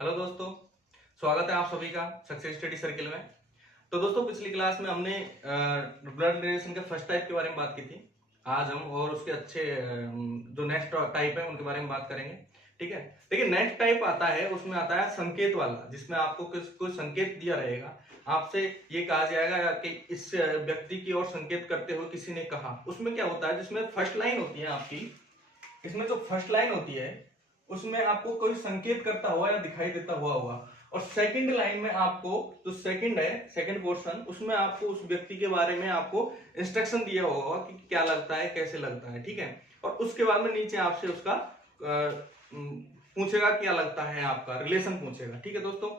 Hello दोस्तों, स्वागत है आप सभी का सक्सेस स्टडी सर्किल में। तो दोस्तों, पिछली क्लास में हमने ब्लड रिलेशन के फर्स्ट टाइप के बारे में बात की थी। आज हम और उसके अच्छे जो नेक्स्ट टाइप है उनके बारे में बात करेंगे। ठीक है, देखिए नेक्स्ट टाइप आता है, उसमें आता है संकेत वाला, जिसमें आपको कोई संकेत दिया रहेगा। आपसे ये कहा जाएगा कि इस व्यक्ति की ओर संकेत करते हुए किसी ने कहा। उसमें क्या होता है, जिसमें फर्स्ट लाइन होती है आपकी, इसमें जो फर्स्ट लाइन होती है उसमें आपको कोई संकेत करता हुआ या दिखाई देता हुआ होगा, और सेकंड लाइन में आपको जो सेकंड है, सेकंड पोर्शन, उसमें आपको उस व्यक्ति के बारे में आपको इंस्ट्रक्शन दिया होगा कि क्या लगता है, कैसे लगता है। ठीक है, और उसके बाद में नीचे आपसे उसका पूछेगा क्या लगता है, आपका रिलेशन पूछेगा। ठीक है दोस्तों,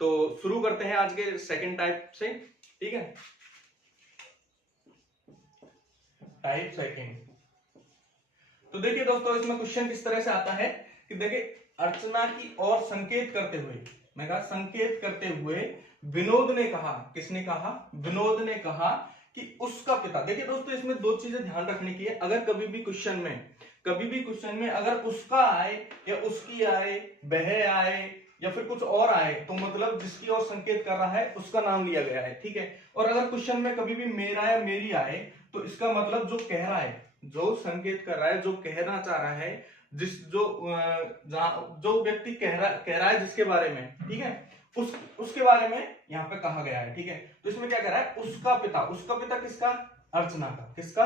तो शुरू करते हैं आज के सेकंड टाइप से। ठीक है, टाइप सेकंड। तो देखिए दोस्तों, इसमें क्वेश्चन किस तरह से आता है कि देखिए, अर्चना की ओर संकेत करते हुए, मैं कहा संकेत करते हुए विनोद ने कहा। किसने कहा? विनोद ने कहा कि उसका पिता। देखिए दोस्तों, इसमें दो चीजें ध्यान रखने की है। अगर कभी भी क्वेश्चन में अगर उसका आए या उसकी आए, वह आए या फिर कुछ और आए, तो मतलब जिसकी ओर संकेत कर रहा है उसका नाम लिया गया है। ठीक है, और अगर क्वेश्चन में कभी भी मेरा या मेरी आए, तो इसका मतलब जो कह रहा है, जो संकेत कर रहा है, जो कहना चाह रहा है, जो व्यक्ति कह रहा है जिसके बारे में, ठीक है, उसके बारे में यहाँ पे कहा गया है। ठीक है, तो इसमें क्या कह रहा है? उसका पिता। उसका पिता किसका? अर्चना का। किसका?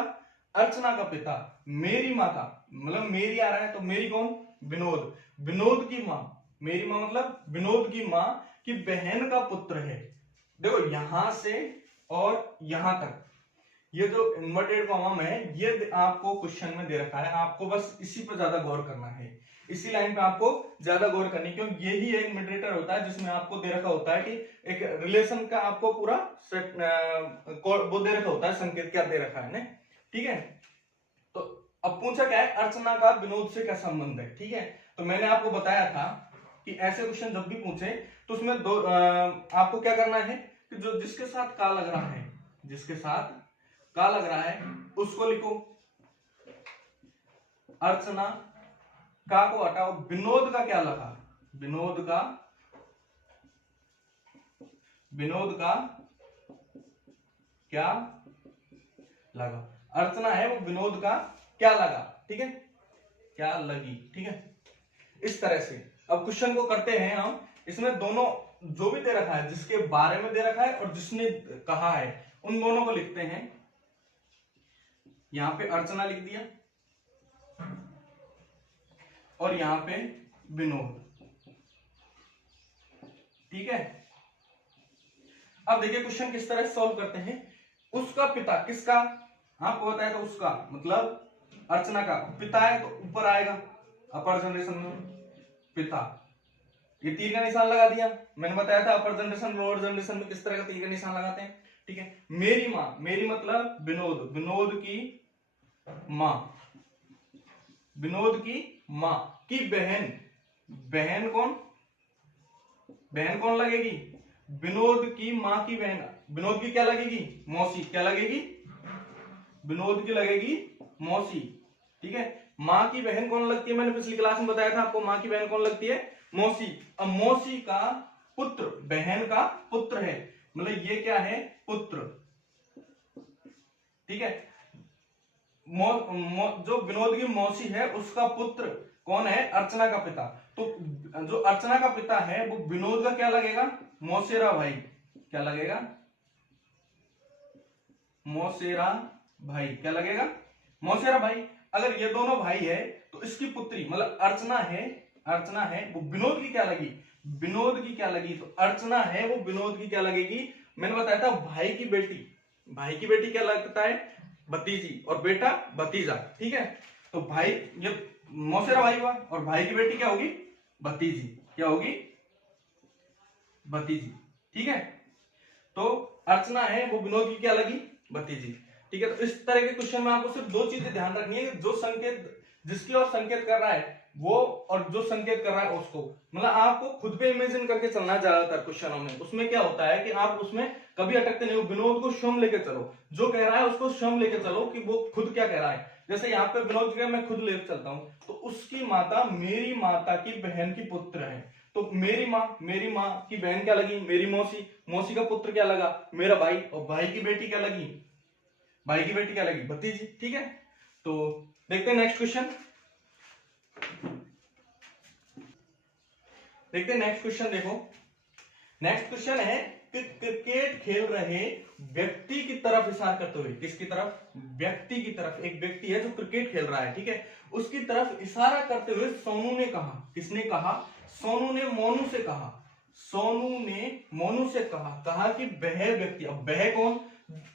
अर्चना का पिता। मेरी माँ का, मतलब मेरी आ रहा है तो मेरी कौन? विनोद। विनोद की माँ, मेरी माँ मतलब विनोद की माँ की बहन का पुत्र है। देखो, यहां से और यहां तक ये जो इन्वर्टेड कॉमा में है, ये आपको क्वेश्चन में दे रखा है। आपको बस इसी पर ज्यादा गौर करना है, इसी लाइन पे आपको ज्यादा गौर करनी, क्योंकि यही एक मिडरेटर होता है जिसमें आपको दे रखा होता है कि एक रिलेशन का आपको पूरा वो दे रखा होता है, संकेत क्या दे रखा है ने। ठीक है, तो अब पूछा क्या है? अर्चना का विनोद से क्या संबंध है। ठीक है, तो मैंने आपको बताया था कि ऐसे क्वेश्चन जब भी पूछे तो उसमें दो आपको क्या करना है कि जो जिसके साथ का लग रहा है, जिसके साथ का लग रहा है उसको लिखो। अर्चना का को हटाओ, विनोद का क्या लगा? विनोद का क्या लगा? अर्चना है वो, विनोद का क्या लगा? ठीक है, क्या लगी? ठीक है, इस तरह से अब क्वेश्चन को करते हैं हम। इसमें दोनों जो भी दे रखा है, जिसके बारे में दे रखा है और जिसने कहा है, उन दोनों को लिखते हैं। यहां पे अर्चना लिख दिया और यहां पे विनोद। ठीक है, अब देखिए क्वेश्चन किस तरह सॉल्व करते हैं। उसका पिता, किसका? आपको बताया तो उसका मतलब अर्चना का पिता है तो ऊपर आएगा अपर जनरेशन में पिता। ये तीर का निशान लगा दिया। मैंने बताया था अपर जनरेशन लोअर जनरेशन में किस तरह का तीर का निशान लगाते हैं। ठीक है, मेरी माँ, मेरी मतलब विनोद, विनोद की माँ, विनोद की माँ की बहन। बहन कौन? बहन कौन लगेगी? विनोद की माँ की बहन। विनोद की क्या लगेगी? मौसी। क्या लगेगी? विनोद की लगेगी मौसी। ठीक है, माँ की बहन कौन लगती है? मैंने पिछली क्लास में बताया था आपको, माँ की बहन कौन लगती है? मौसी। अब मौसी का पुत्र, बहन का पुत्र है, मतलब ये क्या है? पुत्र। ठीक है, जो विनोद की मौसी है उसका पुत्र कौन है? अर्चना का पिता। तो जो अर्चना का पिता है वो विनोद का क्या लगेगा? मौसेरा भाई। क्या लगेगा? मौसेरा भाई। क्या लगेगा? मौसेरा भाई। अगर ये दोनों भाई है तो इसकी पुत्री मतलब अर्चना है, अर्चना है वो विनोद की क्या लगी? विनोद की क्या लगी? तो अर्चना है वो विनोद की क्या लगेगी? मैंने बताया था भाई की बेटी। भाई की बेटी क्या लगता है? भतीजी, और बेटा भतीजा। ठीक है, तो भाई ये मौसेरा भाई हुआ और भाई की बेटी क्या होगी? भतीजी। क्या होगी? भतीजी। ठीक है, तो अर्चना है वो विनोद की क्या लगी? भतीजी। ठीक है, तो इस तरह के क्वेश्चन में आपको सिर्फ दो चीजें ध्यान रखनी है, जो संकेत, जिसकी ओर संकेत कर रहा है वो, और जो संकेत कर रहा है उसको। मतलब आपको खुद पे इमेजिन करके चलना ज्यादातर क्वेश्चनों में। उसमें क्या होता है कि आप उसमें कभी अटकते नहीं हो। विनोद को स्वयं लेके चलो, जो कह रहा है उसको स्वयं लेके चलो कि वो खुद क्या कह रहा है। जैसे यहाँ पे विनोद का मैं खुद लेकर चलता हूं, तो उसकी माता मेरी माता की बहन की पुत्र है, तो मेरी माँ की बहन क्या लगी, मेरी मौसी, मौसी का पुत्र क्या लगा, मेरा भाई, और भाई की बेटी क्या लगी, भाई की बेटी क्या लगी, भतीजी। ठीक है, तो देखते हैं नेक्स्ट क्वेश्चन। देखते हैं नेक्स्ट क्वेश्चन। देखो नेक्स्ट क्वेश्चन है कि क्रिकेट खेल रहे व्यक्ति की तरफ इशारा करते हुए, किसकी तरफ, व्यक्ति की तरफ, एक व्यक्ति है जो क्रिकेट खेल रहा है, ठीक है, उसकी तरफ इशारा करते हुए सोनू ने कहा, किसने कहा, सोनू ने मोनू से कहा, सोनू ने मोनू से कहा कि वह व्यक्ति, अब वह कौन,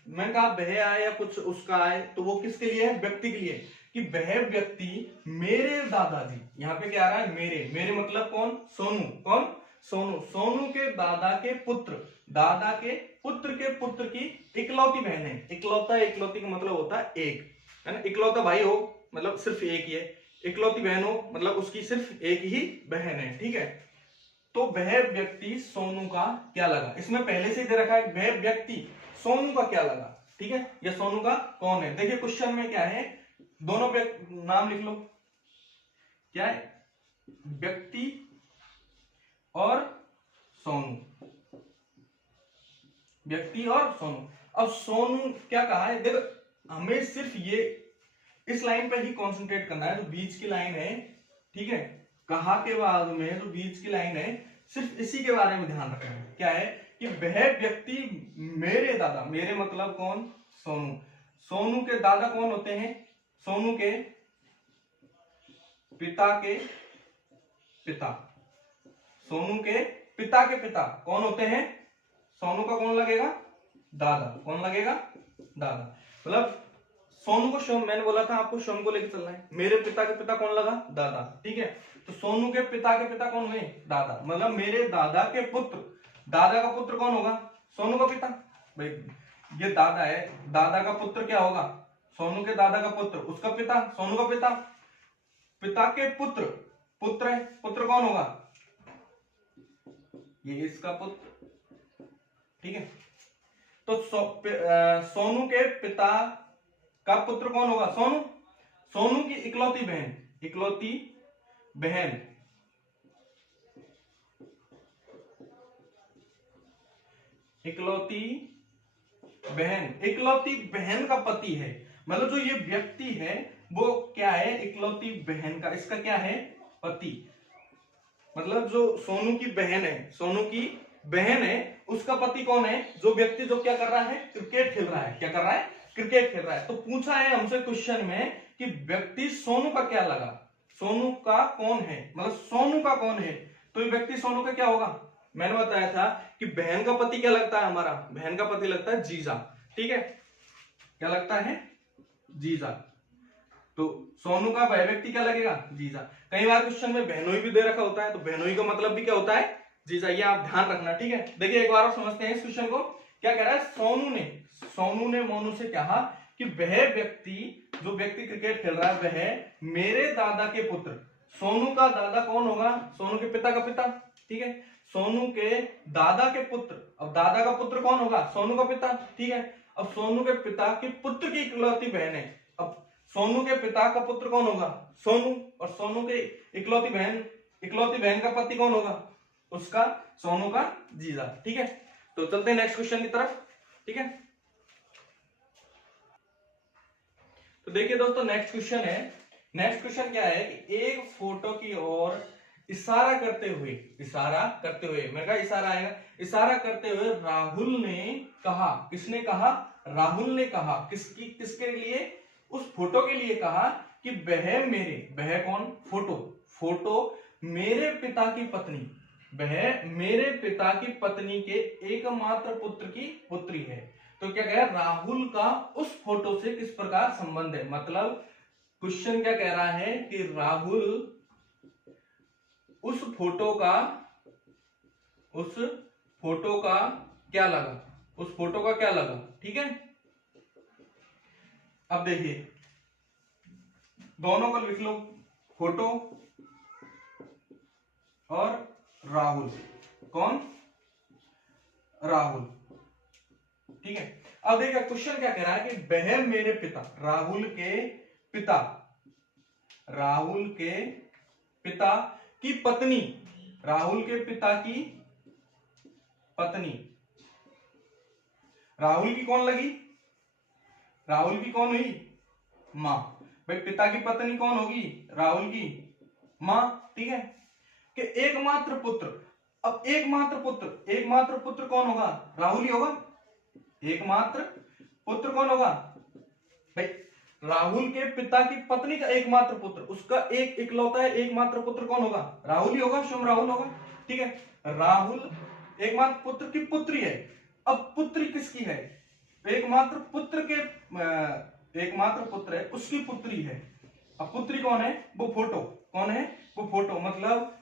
मैंने कहा वह आए या कुछ उसका आए, तो वो किसके लिए है, व्यक्ति के लिए, कि वह व्यक्ति मेरे दादाजी, यहाँ पे क्या आ रहा है, मेरे मतलब कौन, सोनू, कौन, सोनू, सोनू के दादा के पुत्र, दादा के पुत्र की इकलौती बहन है। इकलौती का मतलब होता है एक, है ना, इकलौता भाई हो मतलब सिर्फ एक ही है, इकलौती बहन हो मतलब उसकी सिर्फ एक ही बहन है। ठीक है, तो वह व्यक्ति सोनू का क्या लगा, इसमें पहले से ही दे रखा है, वह व्यक्ति सोनू का क्या लगा। ठीक है, या सोनू का कौन है। देखिए क्वेश्चन में क्या है, दोनों नाम लिख लो, क्या है, व्यक्ति और सोनू, व्यक्ति और सोनू। अब सोनू क्या कहा है, देखो हमें सिर्फ ये इस लाइन पे ही कंसंट्रेट करना है, जो बीच की लाइन है, ठीक है, कहा के बाद में जो बीच की लाइन है, सिर्फ इसी के बारे में ध्यान रखना है। क्या है कि वह व्यक्ति मेरे दादा, मेरे मतलब कौन, सोनू, सोनू के दादा कौन होते हैं, सोनू के पिता के पिता, सोनू के पिता कौन होते हैं, सोनू का कौन लगेगा, दादा, कौन लगेगा, दादा, मतलब सोनू को मैंने बोला था आपको सोनू को लेकर चलना है, मेरे पिता के पिता कौन लगा, दादा। ठीक है, तो सोनू के पिता कौन हुए, दादा, मतलब मेरे दादा के पुत्र, दादा का पुत्र कौन होगा, सोनू का पिता। भाई ये दादा है, दादा का पुत्र क्या होगा, सोनू के दादा का पुत्र, उसका पिता, सोनू का पिता, पिता के पुत्र है, पुत्र कौन होगा, ये इसका पुत्र। ठीक है, तो सोनू के पिता का पुत्र कौन होगा, सोनू की इकलौती बहन, इकलौती बहन का पति है, मतलब जो ये व्यक्ति है वो क्या है, इकलौती बहन का, इसका क्या है, पति, मतलब जो सोनू की बहन है उसका पति कौन है, जो व्यक्ति जो क्या कर रहा है, क्रिकेट खेल रहा है, क्या कर रहा है, क्रिकेट खेल रहा है। तो पूछा है हमसे क्वेश्चन में कि व्यक्ति सोनू का क्या लगा, सोनू का कौन है, मतलब सोनू का कौन है, तो ये व्यक्ति सोनू का क्या होगा, मैंने बताया था कि बहन का पति क्या लगता है, हमारा बहन का पति लगता है जीजा। ठीक है, क्या लगता है, जीजा, तो सोनू का वह व्यक्ति क्या लगेगा, जीजा। कई बार क्वेश्चन में बहनोई भी दे रखा होता है, तो बहनोई का मतलब भी क्या होता है, जीजा, ये आप ध्यान रखना। ठीक है, देखिए एक बार और समझते हैं इस क्वेश्चन को। क्या कह रहा है, सोनू ने मोनू से कहा कि वह व्यक्ति, जो व्यक्ति क्रिकेट खेल रहा है, वह मेरे दादा के पुत्र, सोनू का दादा कौन होगा, सोनू के पिता का पिता। ठीक है, सोनू के दादा के पुत्र, अब दादा का पुत्र कौन होगा, सोनू का पिता। ठीक है, अब सोनू के पिता के पुत्र की इकलौती बहन है, अब सोनू के पिता का पुत्र कौन होगा, सोनू, और सोनू के इकलौती बहन का पति कौन होगा, उसका, सोनू का जीजा। ठीक है, तो चलते हैं नेक्स्ट क्वेश्चन की तरफ। ठीक है, तो देखिए दोस्तों नेक्स्ट क्वेश्चन क्या है कि एक फोटो की ओर इशारा करते हुए, मैंने कहा इशारा आएगा, इशारा करते हुए राहुल ने कहा, किसने कहा, राहुल ने कहा, किसके लिए, उस फोटो के लिए कहा कि वह कौन, फोटो मेरे पिता की पत्नी, वह मेरे पिता की पत्नी के एकमात्र पुत्र की पुत्री है। तो क्या कह रहा है, राहुल का उस फोटो से किस प्रकार संबंध है, मतलब क्वेश्चन क्या कह रहा है कि राहुल उस फोटो का क्या लगा, ठीक है। अब देखिए दोनों को लिख लो, फोटो और राहुल, कौन, राहुल। ठीक है, अब देखिए क्वेश्चन क्या कह रहा है कि वह मेरे पिता, राहुल के पिता की पत्नी राहुल के पिता की पत्नी। राहुल की कौन लगी? राहुल की कौन हुई? मां। भाई पिता की पत्नी कौन होगी? राहुल की मां। ठीक है, कि एकमात्र पुत्र। अब एकमात्र पुत्र कौन होगा? राहुल ही होगा। एकमात्र पुत्र कौन होगा? भाई राहुल के पिता की पत्नी का एकमात्र पुत्र, उसका एक इकलौता है एकमात्र पुत्र कौन होगा? राहुल ही होगा, स्वयं राहुल होगा। ठीक है, राहुल एकमात्र पुत्र की पुत्री है। अब पुत्री किसकी है? एकमात्र पुत्र के एकमात्र पुत्र है, उसकी पुत्री है। अब पुत्री कौन है? वो फोटो। कौन है? वो फोटो। मतलब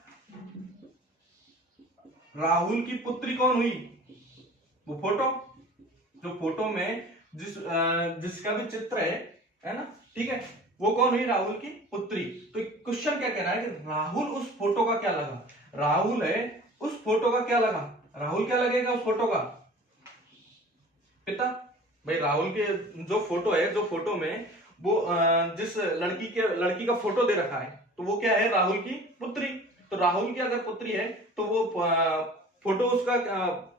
राहुल की पुत्री कौन हुई? वो फोटो। जो फोटो में जिसका भी चित्र है ना, ठीक है, वो कौन हुई? राहुल की पुत्री। तो क्वेश्चन क्या कह रहा है कि राहुल उस फोटो का क्या लगा? राहुल है, उस फोटो का क्या लगा? राहुल क्या लगेगा उस फोटो का? पिता। भाई राहुल के जो फोटो है, जो फोटो में वो जिस लड़की का फोटो दे रखा है, तो वो क्या है? राहुल की पुत्री। तो राहुल की अगर पुत्री है तो वो फोटो, उसका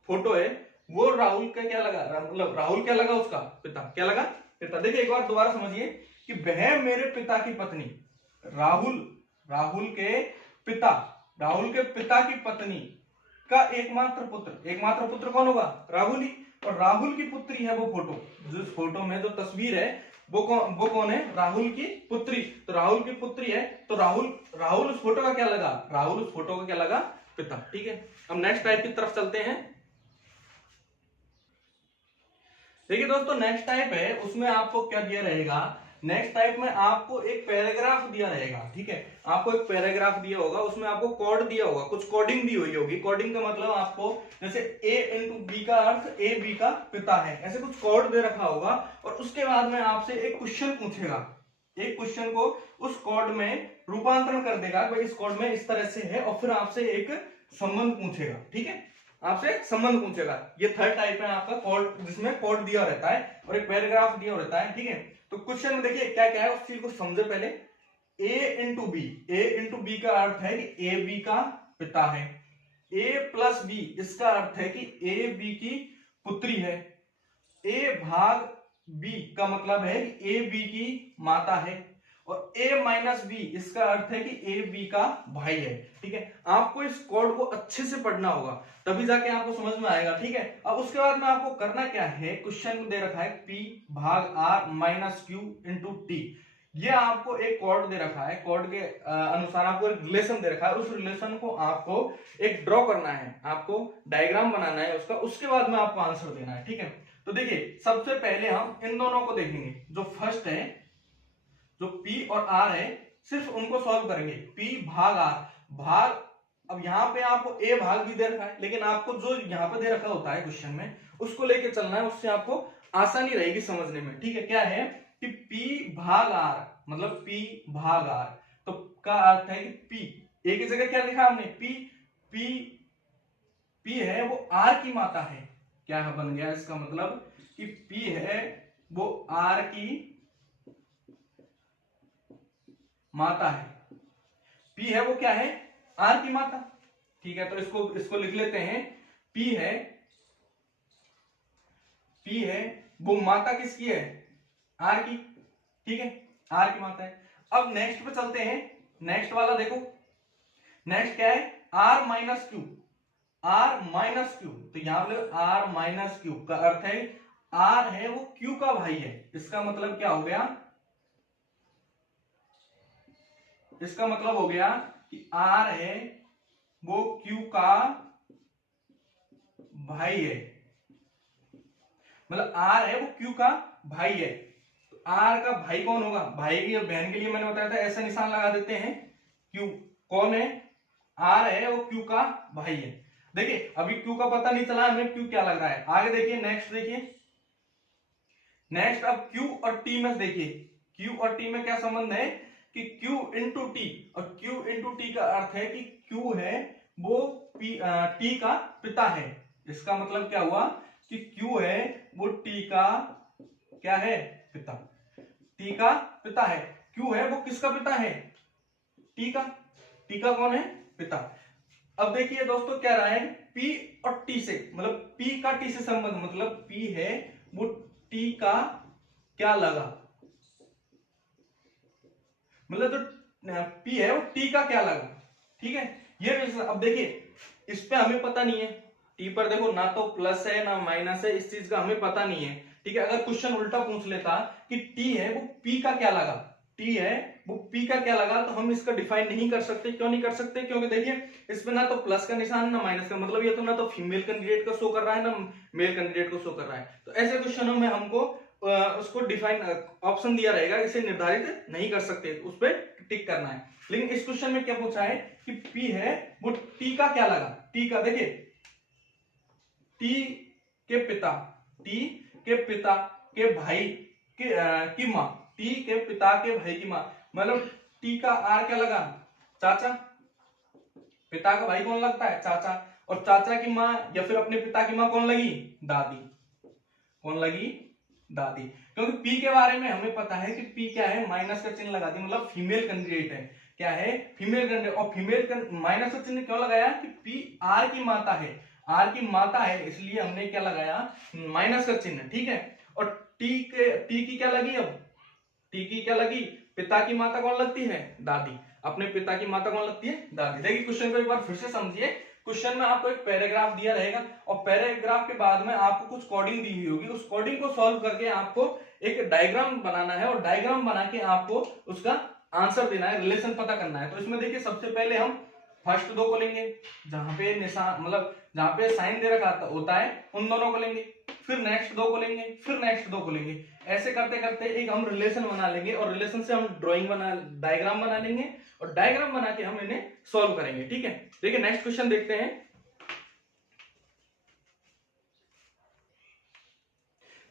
फोटो है, वो राहुल का क्या लगा? मतलब राहुल क्या लगा? उसका पिता। क्या लगा? पिता। देखिए एक बार दोबारा समझिए कि वह मेरे पिता की पत्नी, राहुल के पिता की पत्नी का एकमात्र पुत्र कौन होगा? राहुल ही। और राहुल की पुत्री है वो फोटो। जिस फोटो में जो तस्वीर है वो कौन है? राहुल की पुत्री। तो राहुल की पुत्री है, तो राहुल उस फोटो का क्या लगा? राहुल उस फोटो का क्या लगा? पिता। ठीक है, अब नेक्स्ट टाइप की तरफ चलते हैं। देखिए दोस्तों, नेक्स्ट टाइप है, उसमें आपको क्या दिया रहेगा? नेक्स्ट टाइप में आपको एक पैराग्राफ दिया रहेगा। ठीक है, आपको एक पैराग्राफ दिया होगा, उसमें आपको कोड दिया होगा, कुछ कोडिंग दी हुई होगी। कोडिंग का मतलब आपको जैसे ए इंटू बी का अर्थ ए बी का पिता है, ऐसे कुछ कोड दे रखा होगा। और उसके बाद में आपसे एक क्वेश्चन पूछेगा, एक क्वेश्चन को उस कोड में रूपांतरण कर देगा, भाई इस कोड में इस तरह से है, और फिर आपसे एक संबंध पूछेगा। ठीक है, आपसे संबंध पूछेगा। ये थर्ड टाइप है आपका कोड, जिसमें कोड दिया रहता है और एक पैराग्राफ दिया रहता है। ठीक है, तो क्वेश्चन में देखिए क्या क्या है, उस चीज को समझे पहले। ए इंटू बी का अर्थ है कि ए बी का पिता है। ए प्लस बी, इसका अर्थ है कि ए बी की पुत्री है। ए भाग बी का मतलब है कि ए बी की माता है। और ए माइनस बी, इसका अर्थ है कि ए बी का भाई है। ठीक है, आपको इस कोड को अच्छे से पढ़ना होगा, तभी जाके आपको समझ में आएगा। ठीक है, अब उसके बाद में आपको करना क्या है, क्वेश्चन में दे रखा है P भाग R minus Q into T. ये आपको एक कोड दे रखा है, कोड के अनुसार आपको एक रिलेशन दे रखा है। उस रिलेशन को आपको एक ड्रॉ करना है, आपको डायग्राम बनाना है उसका, उसके बाद में आपको आंसर देना है। ठीक है, तो देखिए सबसे पहले हम इन दोनों को देखेंगे। जो फर्स्ट है, जो P और R है, सिर्फ उनको सॉल्व करेंगे। P भाग R भाग, अब यहाँ पे आपको A भाग भी दे रखा है, लेकिन आपको जो यहाँ पे दे रखा होता है क्वेश्चन में, उसको लेके चलना है, उससे आपको आसानी रहेगी समझने में। ठीक है, क्या है कि P भाग R, मतलब P भाग R, तो का अर्थ है कि P, एक ही जगह क्या लिखा हमने? P है वो R की माता है। क्या बन गया इसका मतलब? कि P है वो R की माता है। P है वो क्या है? R की माता। ठीक है, तो इसको लिख लेते हैं। P है वो माता किसकी है? R की। ठीक है, R की माता है। अब नेक्स्ट पे चलते हैं। नेक्स्ट वाला देखो, नेक्स्ट क्या है? R minus Q. तो यहां पे R माइनस क्यू का अर्थ है R है वो Q का भाई है। इसका मतलब क्या हो गया? इसका मतलब हो गया कि R है वो Q का भाई है, मतलब R है वो Q का भाई है। तो R का भाई कौन होगा? भाई की बहन के लिए मैंने बताया था ऐसा निशान लगा देते हैं। Q कौन है? R है वो Q का भाई है। देखिए अभी Q का पता नहीं चला हमें, Q क्या लग रहा है। आगे देखिए, नेक्स्ट देखिए, नेक्स्ट अब Q और T में देखिए, Q और T में क्या संबंध है कि Q इंटू टी, और Q इंटू टी का अर्थ है कि Q है वो T का पिता है। इसका मतलब क्या हुआ कि Q है वो T का क्या है? पिता। T का पिता है। Q है वो किसका पिता है? T का। T का कौन है? पिता। अब देखिए दोस्तों क्या रहा है, P और T से, मतलब P का T से संबंध, मतलब P है वो T का क्या लगा, मतलब जो P है वो T का क्या लगा, ठीक है। ये अब देखिए इस पे हमें पता नहीं है, T पर देखो ना तो प्लस है ना माइनस है, इस चीज का हमें पता नहीं है, ठीक है। अगर क्वेश्चन उल्टा पूछ लेता कि T है वो P का क्या लगा, T है वो P का क्या लगा, तो हम इसका डिफाइन नहीं कर सकते। क्यों नहीं कर सकते, क्योंकि देखिए इसमें ना तो प्लस का निशान ना माइनस का, मतलब ये तो ना तो फीमेल कैंडिडेट को शो कर रहा है ना मेल कैंडिडेट को शो कर रहा है। तो ऐसे क्वेश्चनों में हमको उसको डिफाइन ऑप्शन दिया रहेगा, इसे निर्धारित नहीं कर सकते, उस पर टिक करना है। लेकिन इस क्वेश्चन में क्या पूछा है कि P है वो T का क्या लगा, T का देखिए T के पिता, T के पिता के भाई की माँ, T के पिता के भाई की माँ, मतलब T का R क्या लगा, चाचा, पिता का भाई कौन लगता है, चाचा, और चाचा की माँ या फिर अपने पिता की माँ कौन लगी, दादी, कौन लगी, दादी। क्योंकि P के बारे में हमें पता है कि P क्या है, माइनस का चिन्ह लगा दी, मतलब फीमेल कैंडिडेट है, क्या है, फीमेल कैंडिडेट। और फीमेल माइनस का चिन्ह क्यों लगाया कि P R की माता है, R की माता है, इसलिए हमने क्या लगाया, माइनस का चिन्ह, ठीक है। और T की क्या लगी, अब T की क्या लगी, पिता की माता कौन लगती है, दादी, अपने पिता की माता कौन लगती है, दादी। देखिए क्वेश्चन को एक बार फिर से समझिए। क्वेश्चन में आपको एक पैराग्राफ दिया रहेगा और पैराग्राफ के बाद में आपको कुछ कोडिंग दी हुई होगी, उस कोडिंग को सॉल्व करके आपको एक डायग्राम बनाना है और डायग्राम बना के आपको उसका आंसर देना है, रिलेशन पता करना है। तो इसमें देखिए सबसे पहले हम फर्स्ट दो को लेंगे, जहां पे निशान मतलब जहां पे साइन दे रखा होता है उन दोनों को लेंगे, फिर नेक्स्ट दो को लेंगे, फिर नेक्स्ट दो को लेंगे। ऐसे करते करते एक हम रिलेशन बना लेंगे और रिलेशन से हम ड्राइंग बना डायग्राम बना लेंगे और डायग्राम बना के हम इन्हें सॉल्व करेंगे, ठीक है। देखिए नेक्स्ट क्वेश्चन देखते हैं।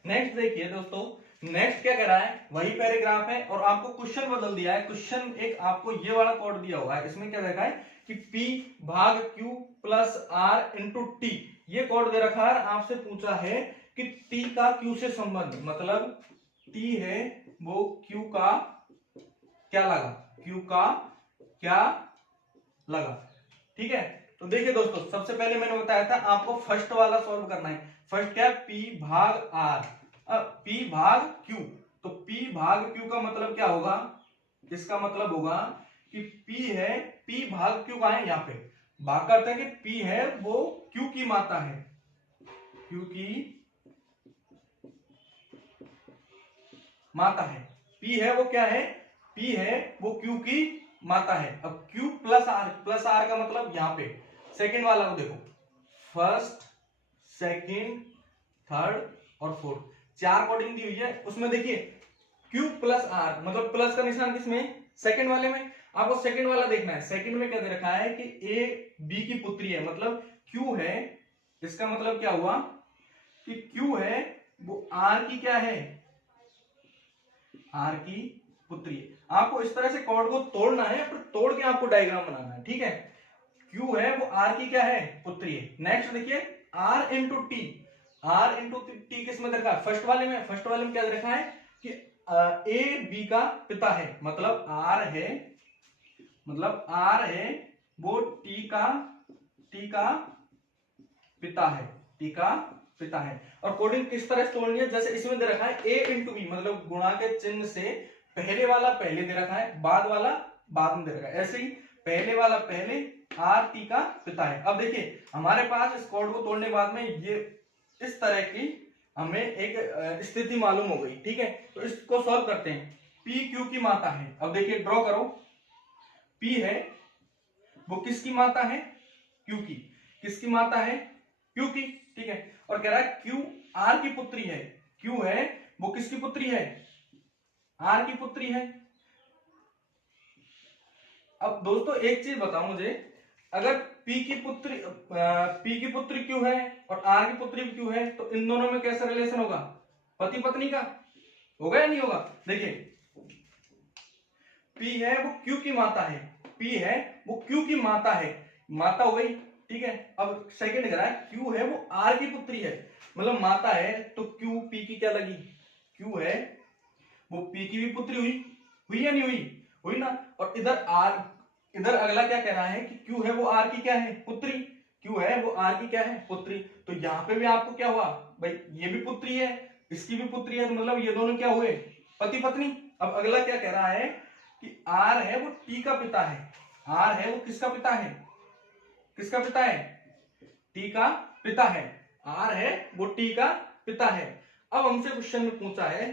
नेक्स्ट देखिए दोस्तों, नेक्स्ट क्या कह रहा है, वही पैराग्राफ है और आपको क्वेश्चन बदल दिया है। क्वेश्चन एक आपको ये वाला कोड दिया हुआ है, इसमें क्या देखा है कि P भाग Q plus R into T, ये कोड दे रखा है। आपसे पूछा है कि T का Q से संबंध, मतलब T है वो Q का क्या लगा, Q का क्या लगा, ठीक है। तो देखिए दोस्तों सबसे पहले मैंने बताया था आपको फर्स्ट वाला सॉल्व करना है। फर्स्ट क्या है, P भाग R, P भाग Q, तो P भाग Q का मतलब क्या होगा, इसका मतलब होगा कि P है, P भाग Q का है, यहाँ पे भाग का अर्थ है कि P है वो Q की माता है, Q की माता है, P है वो क्या है, P है वो Q की माता है। अब Q प्लस R का मतलब यहाँ पे सेकंड वाला को देखो, फर्स्ट सेकंड थर्ड और फोर्थ, चार कोडिंग दी हुई है। उसमें देखिए Q प्लस R, मतलब प्लस का निशान किसमें, सेकंड वाले में। आपको सेकंड वाला देखना है, सेकंड में क्या दे रखा है कि A B की पुत्री है, मतलब Q है, इसका मतलब क्या हुआ कि Q है वो R की क्या है, R की पुत्री है। आपको इस तरह से कोड को तोड़ना है, फिर तोड़ के आपको डायग्राम बनाना है, ठीक है। Q है वो R की क्या है, पुत्री है। नेक्स्ट देखिए R into T, R into T किस में देखा, फर्स्ट वाले में। फर्स्ट वाले में क्या देखा है कि A B का पिता है, मतलब R है, मतलब R है वो T का पिता है, T का पिता है। और कोडिंग किस तरह से तोड़नी है, जैसे इसमें दे रखा है A इंटू बी, मतलब गुणा के चिन्ह से पहले वाला पहले दे रखा है, बाद वाला बाद में दे रखा है। ऐसे ही पहले वाला पहले, R T का पिता है। अब देखिए हमारे पास इस कोड को तोड़ने के बाद में ये इस तरह की हमें एक स्थिति मालूम हो गई, ठीक है। तो इसको सॉल्व करते हैं। P Q की माता है, अब देखिए ड्रॉ करो, P है वो किसकी माता है, Q की, किसकी माता है, Q की, ठीक है। और कह रहा है Q R की पुत्री है, Q है वो किसकी पुत्री है, R की पुत्री है। अब दोस्तों एक चीज बताओ मुझे, अगर P की पुत्री Q है और R की पुत्री Q है, तो इन दोनों में कैसा रिलेशन होगा, पति पत्नी का होगा या नहीं होगा। देखिए P है वो Q की माता है, P है वो Q की माता है, माता हो गई, ठीक है। अब सेकंड कह रहा है Q है वो R की पुत्री है, मतलब माता है, तो Q P की क्या लगी, Q है वो P की भी पुत्री हुई, हुई या नहीं हुई, हुई ना। और इधर R इधर अगला क्या कह रहा है कि Q है वो R की क्या है, पुत्री। Q है वो R की क्या है, पुत्री। तो यहाँ पे भी आपको क्या हुआ भाई, ये भी पुत्री है, इसकी भी पुत्री है, तो मतलब ये दोनों क्या हुए, पति पत्नी। अब अगला क्या कह रहा है कि R है वो T का पिता है। R है वो किसका पिता है, किसका पिता है, T का पिता है। R है वो T का पिता है। अब हमसे क्वेश्चन में पूछा है,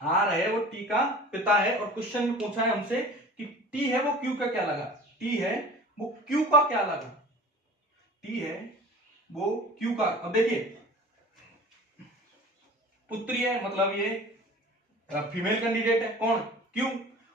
R है वो T का पिता है, और क्वेश्चन में पूछा है हमसे कि T है वो Q का क्या लगा, T है वो Q का क्या लगा, T है वो Q का। अब देखिए पुत्री है मतलब ये फीमेल कैंडिडेट है, कौन, Q,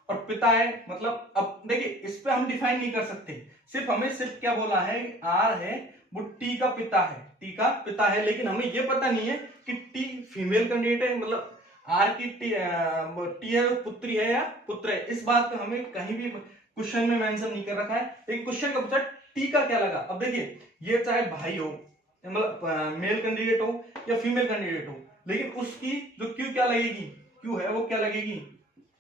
और पिता है मतलब, अब देखिए इस पे हम डिफाइन नहीं कर सकते, सिर्फ हमें सिर्फ क्या बोला है कि R है वो T का पिता है, T का पिता है, लेकिन हमें ये पता नहीं है कि T फीमेल कैंडिडेट है, मतलब R की T है वो पुत्री है या पुत्र है, इस बात को हमें कहीं भी क्वेश्चन में मेंशन नहीं कर रखा है। लेकिन क्वेश्चन का पूछा T का क्या लगा। अब देखिए ये चाहे भाई हो, मतलब मेल कैंडिडेट हो या फीमेल कैंडिडेट हो, लेकिन उसकी जो Q क्या लगेगी, Q है वो क्या लगेगी,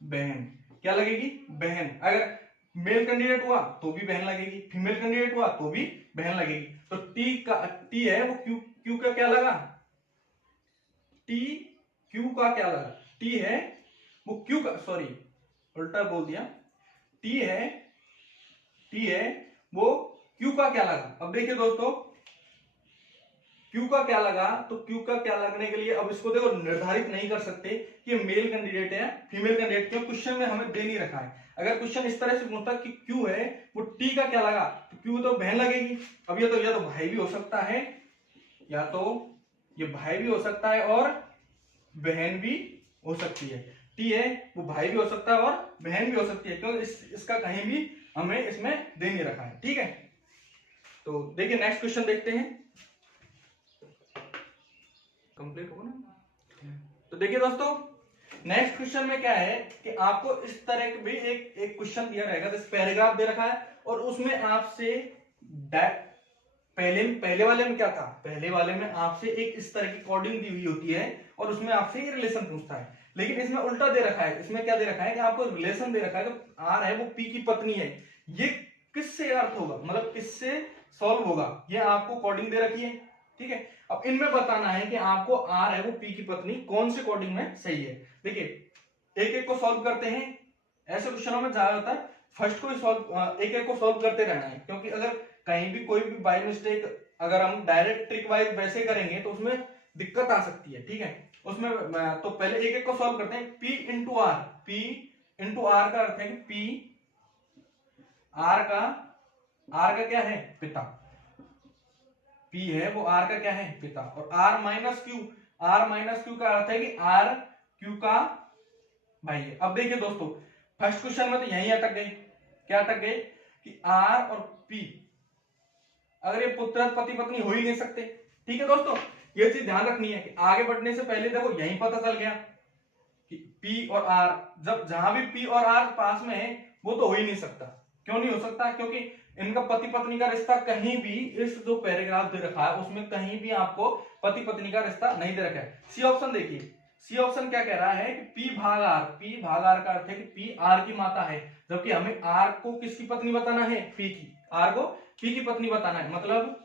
बहन। क्या लगेगी, बहन। अगर मेल कैंडिडेट हुआ तो भी बहन लगेगी, फीमेल कैंडिडेट हुआ तो भी बहन लगेगी। तो टी है वो क्यू का क्या लगा, टी क्यू का क्या लगा, टी है वो क्यू का, सॉरी उल्टा बोल दिया, टी है वो क्यू का क्या लगा। अब देखिए दोस्तों Q का क्या लगा, तो Q का क्या लगने के लिए अब इसको देखो निर्धारित नहीं कर सकते कि मेल कैंडिडेट है फीमेल कैंडिडेट, क्यों क्वेश्चन में हमें दे नहीं रखा है। अगर क्वेश्चन इस तरह से पूछता कि Q है वो T का क्या लगा, तो Q तो बहन लगेगी। अब ये तो भाई भी हो सकता है, या तो ये भाई भी हो सकता है और बहन भी हो सकती है। T है वो भाई भी हो सकता है और बहन भी हो सकती है, क्योंकि इसका कहीं भी हमें इसमें दे नहीं रखा है। ठीक है, तो देखिए नेक्स्ट क्वेश्चन देखते हैं, कंप्लीट होगा ना। तो देखिए दोस्तों नेक्स्ट क्वेश्चन में क्या है कि आपको इस तरह के भी एक क्वेश्चन दिया रहेगा, जैसे पैराग्राफ दे रखा है और उसमें आपसे पहले वाले में क्या था, पहले वाले में आपसे एक इस तरह की कोडिंग दी हुई होती है और उसमें आपसे ये रिलेशन पूछता है, लेकिन इसमें उल्टा दे रखा है। इसमें क्या दे रखा है कि आपको रिलेशन दे रखा है, तो आर है वो पी की पत्नी है। ये किससे अर्थ होगा, मतलब किससे सॉल्व होगा, ये आपको कोडिंग दे रखी है। ठीक है, अब इनमें बताना है कि आपको आर है वो पी की पत्नी कौन से कोडिंग में सही है। देखिए एक एक को सॉल्व करते हैं, ऐसे क्वेश्चनों में ज्यादा होता है फर्स्ट को ही सॉल्व, एक एक को सॉल्व करते रहना है, क्योंकि अगर कहीं भी कोई भी बाय मिस्टेक अगर हम डायरेक्ट ट्रिक वाइज वैसे करेंगे तो उसमें दिक्कत आ सकती है। ठीक है, उसमें तो पहले एक एक को सॉल्व करते हैं। P into R, P into R का अर्थ है कि P आर का क्या है, पिता। P है वो R का क्या है, पिता। और R minus Q, R minus Q का अर्थ है कि R Q का भाई है। अब देखिए दोस्तों फर्स्ट क्वेश्चन में तो यहीं अटक गई, क्या अटक गई कि R और P अगर ये पुत्र पति पत्नी हो ही नहीं सकते। ठीक है दोस्तों, ये चीज ध्यान रखनी है कि आगे बढ़ने से पहले देखो यहीं पता चल गया कि P और R, जब जहां भी P और R पास में है वो तो हो ही नहीं सकता। क्यों नहीं हो सकता, क्योंकि इनका पति पत्नी का रिश्ता कहीं भी इस जो पैराग्राफ दे रखा है उसमें कहीं भी आपको पति पत्नी का रिश्ता नहीं दे रखा है। सी ऑप्शन देखिए, सी ऑप्शन क्या कह रहा है कि P भाग R, P भाग R का अर्थ है कि P R की माता है, जबकि हमें R को किसकी पत्नी बताना है, P की, R को P की पत्नी बताना है। मतलब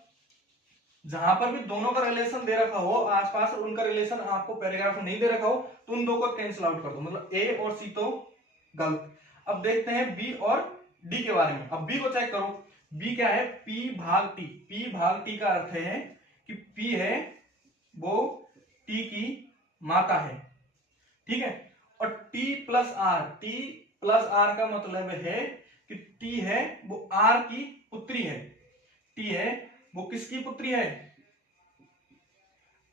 जहां पर भी दोनों का रिलेशन दे रखा हो आसपास, उनका रिलेशन आपको पैराग्राफ में नहीं दे रखा हो तो उन दो को कैंसिल आउट कर दो, मतलब ए और सी तो गलत। अब देखते हैं बी और डी के बारे में। अब बी को चेक करो, बी क्या है, पी भाग टी। पी भाग टी का अर्थ है कि पी है वो टी की माता है। ठीक है, और T plus R, T plus R का मतलब है कि टी है वो आर की पुत्री है। टी है वो किसकी पुत्री है,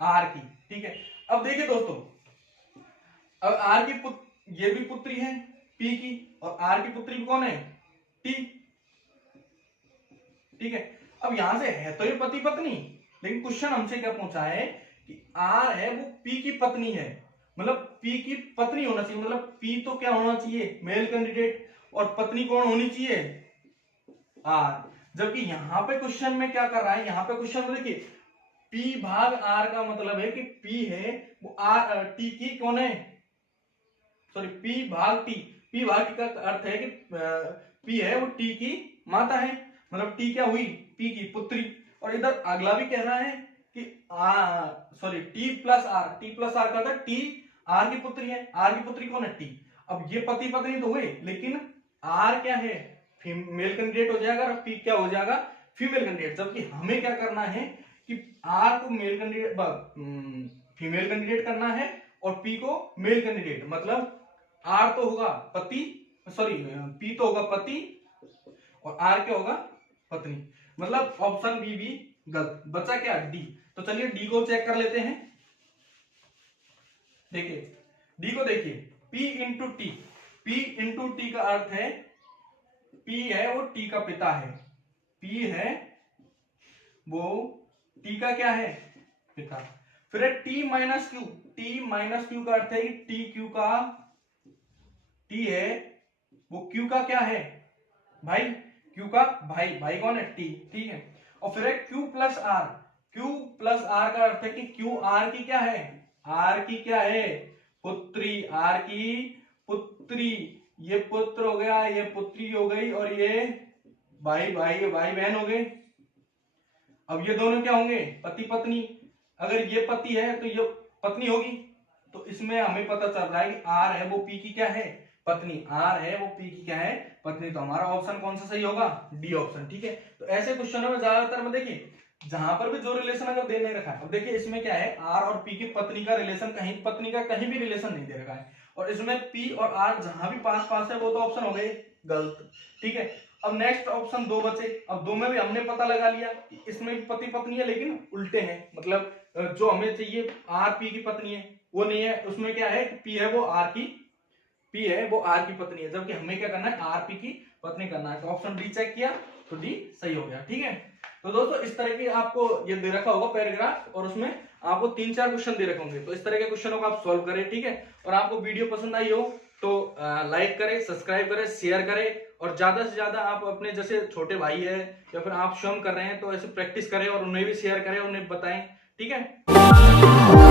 आर की। ठीक है, अब देखिए दोस्तों अब आर की ये भी पुत्री है पी की, और आर की पुत्री भी कौन है, टी। ठीक है, अब यहां से है तो ये पति पत्नी, लेकिन क्वेश्चन हमसे क्या पूछा है कि आर है वो पी की पत्नी है, मतलब पी की पत्नी होना चाहिए, मतलब पी तो क्या होना चाहिए, मेल कैंडिडेट, और पत्नी कौन होनी चाहिए, आर। जबकि यहां पे क्वेश्चन में क्या कर रहा है, यहां पे क्वेश्चन में देखिए P भाग R का मतलब है कि P है वो R टी की कौन है, सॉरी P भाग T, पी भाग्य का अर्थ है कि पी है वो टी की माता है, मतलब टी क्या हुई, पी की पुत्री। और इधर अगला भी कह रहा है कि सॉरी टी प्लस आर का था, टी आर की पुत्री है, आर की पुत्री कौन है, टी। अब ये पति पत्नी तो हुए, लेकिन आर क्या है, फीमेल कैंडिडेट हो जाएगा और पी क्या हो जाएगा, फीमेल कैंडिडेट। जबकि हमें क्या करना है कि आर को मेल कैंडिडेट फीमेल कैंडिडेट करना है और पी को मेल कैंडिडेट। मतलब आर तो होगा पति, सॉरी पी तो होगा पति और आर क्या होगा, पत्नी। मतलब ऑप्शन बी भी गलत, बचा क्या, डी। तो चलिए डी को चेक कर लेते हैं। देखिए डी को देखिए, P into T, P into T का अर्थ है P है वो टी का पिता है, P है वो टी का क्या है, पिता। फिर है T minus Q, T minus Q का अर्थ है कि टी क्यू का, T है वो Q का क्या है, भाई, Q का भाई, भाई कौन है, T, ठीक है। और फिर है Q plus R, Q plus R का अर्थ है कि Q आर की क्या है, आर की क्या है, पुत्री, आर की पुत्री। ये पुत्र हो गया, ये पुत्री हो गई, और ये भाई बहन हो गए। अब ये दोनों क्या होंगे, पति पत्नी। अगर ये पति है तो ये पत्नी होगी। तो इसमें हमें पता चल रहा है कि आर है वो पी की क्या है, पत्नी, आर है वो पी की क्या है, पत्नी। तो हमारा ऑप्शन कौन सा सही होगा, डी ऑप्शन, ठीक है। तो ऐसे क्वेश्चनों में ज्यादातर में देखिए जहां पर भी जो रिलेशन अगर दे नहीं रखा है, अब देखिए इसमें क्या है, आर और पी की पत्नी का रिलेशन, कहीं पत्नी का कहीं भी रिलेशन नहीं दे रखा है, और इसमें पी और आर जहां भी पास पास है वो तो ऑप्शन हो गए गलत, ठीक है। अब नेक्स्ट ऑप्शन दो बचे। अब दो में भी हमने पता लगा लिया, इसमें भी पति पत्नी है लेकिन उल्टे हैं, मतलब जो हमें चाहिए आर पी की पत्नी है वो नहीं है। उसमें क्या है, पी है वो आर की, पी है वो आर की पत्नी है, जबकि हमें क्या करना है, आर पी की पत्नी करना है। तो ऑप्शन डी चेक किया तो डी सही हो गया, ठीक है। तो दोस्तों इस तरह की आपको ये दे रखा होगा पैराग्राफ, और उसमें आपको 3-4 क्वेश्चन दे रखे होंगे। तो इस तरह के क्वेश्चनों को आप सॉल्व करें, ठीक है। और आपको वीडियो पसंद आई हो तो लाइक करें, सब्सक्राइब करें, शेयर करें, और ज्यादा से ज्यादा आप अपने जैसे छोटे भाई है या फिर आप स्वयं कर रहे हैं तो ऐसे प्रैक्टिस करें और उन्हें भी शेयर करें, उन्हें बताएं, ठीक है।